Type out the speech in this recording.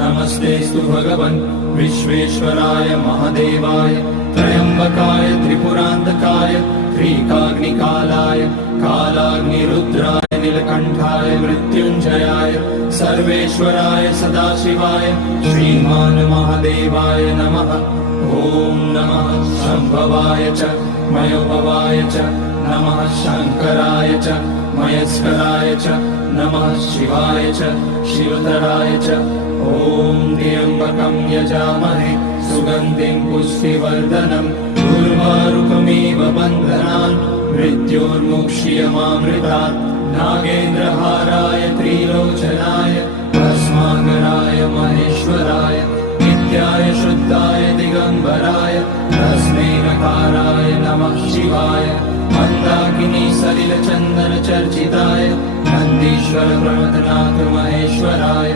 नमस्तेस्तु भगवन् विश्वेश्वराय महादेवाय त्र्यम्बकाय त्रिपुरान्तकाय त्रिकाग्निकालाय कालाग्निरुद्राय नीलकण्ठाय मृत्युञ्जयाय सर्वेश्वराय सदाशिवाय श्रीमान् महादेवाय नमः। ॐ नमः शम्भवाय च मयोभवाय च नमः शङ्कराय च मयस्कराय च नमः शिवाय च शिवतराय च। ॐ त्र्यम्बकं यजामहे सुगन्धिं पुष्टिवर्धनम् उर्वारुकमिव बन्धनान् मृत्योर्मुक्ष्यमामृतात्। नागेन्द्रहाराय त्रिलोचनाय भस्माकराय महेश्वराय नित्याय शुद्धाय दिगम्बराय तस्मै नकाराय नमः शिवाय। मन्दाकिनी सलिलचन्दन चर्चिताय नन्दीश्वर प्रमथनाथ महेश्वराय